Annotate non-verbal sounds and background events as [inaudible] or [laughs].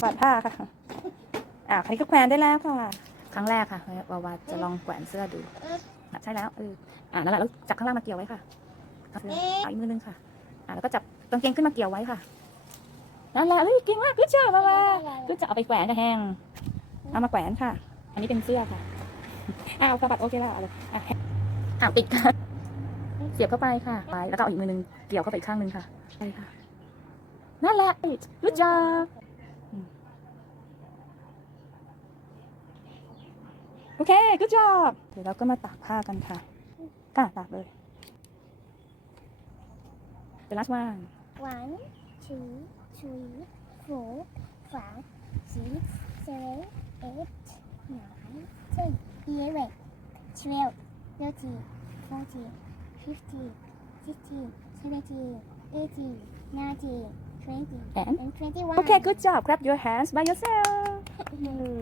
กวาดผ้าค่ะ อะคราวนี้ก็แขวนได้แล้วค่ะ ครั้งแรกค่ะวาวาจะลองแขวนเสื้อดูอะใช่แล้วเอออะนั่นแหละแล้วจับข้างล่างมาเกี่ยวไว้ค่ะเอาอีกมือนึงค่ะ อะแล้วก็จับกางเกงขึ้นมาเกี่ยวไว้ค่ะนั่นแหละเฮ้ยเก่งมากพี่เจ้าวาวาพี่จะเอาไปแขวนกับแห้งเอามาแขวนค่ะ อันนี้เป็นเสื้อค่ะอะเอาสะบัดโอเคแล้วเอาเลยอะอะปิดค่ะเสียบเข้าไปค่ะไปแล้วก็เอาอีกมือนึงเกี่ยวเข้าไปอีกข้างนึงค่ะใช่ค่ะ นั่นแหละ good job โอเค good job เดี๋ยวเราก็มาตากผ้ากันค่ะค่ะตากเลย the last one one two three four five six seven eight nine ten eleven twelve thirteen fourteen fifteen sixteen seventeen eighteen nineteen twenty. And? And twenty one okay good job. Clap your hands by yourself [laughs]